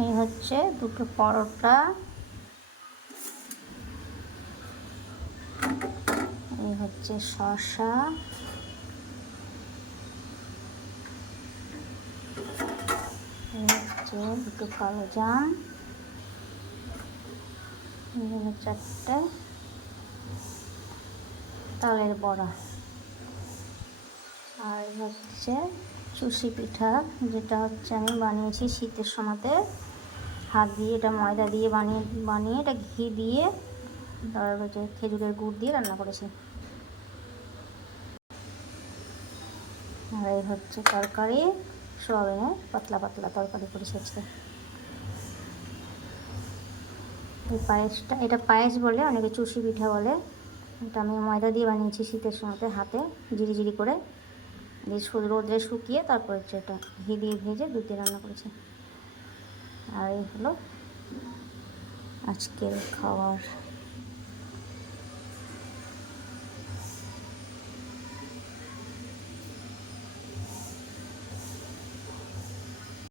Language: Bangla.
এই হচ্ছে দুটো পরোটা, এই হচ্ছে শসা, এই হচ্ছে দুটো কালো জাম, এখানে 4টে তালের বড়া, আর হচ্ছে চুষি পিঠা, যেটা হচ্ছে আমি বানিয়েছি শীতের সময়তে হাত দিয়ে, এটা ময়দা দিয়ে বানিয়ে এটা ঘি দিয়ে তারপর হচ্ছে খেজুরের গুড় দিয়ে রান্না করেছি। আর এই হচ্ছে তরকারি, সোয়াবিনের পাতলা পাতলা তরকারি করেছি আজকে। এই পায়েসটা, এটা পায়েস বলে, অনেকে চুষি পিঠা বলে। এটা আমি ময়দা দিয়ে বানিয়েছি শীতের সময়তে, হাতে জিরি করে দিয়ে রোদে শুকিয়ে তারপর হচ্ছে এটা ঘি দিয়ে ভেজে দুধ দিয়ে রান্না করেছি। আর এই হলো আজকের খাবার।